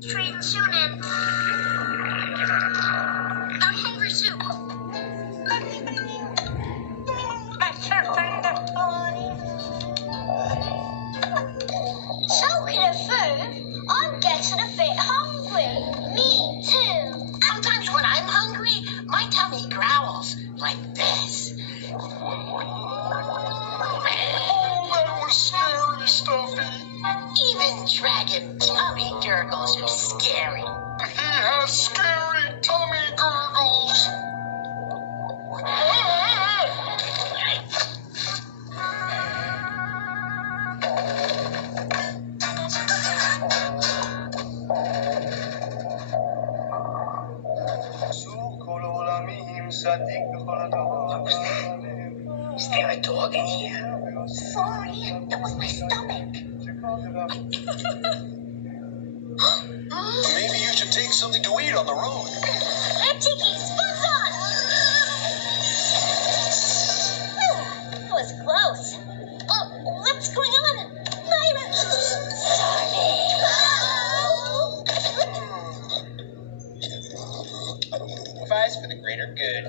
Train soon in. I'm hungry too. Talking of food, I'm getting a bit hungry. Me too. Sometimes when I'm hungry, my tummy growls like this. Oh, that was scary, Stuffy. Even Dragon tummy gurgles are scary. He has scary tummy gurgles. Is there a dog in here? Sorry, that was my stomach. Maybe you should take something to eat on the road. I'm taking spoons on. That was close. What's going on? Myra. Advice for the greater good.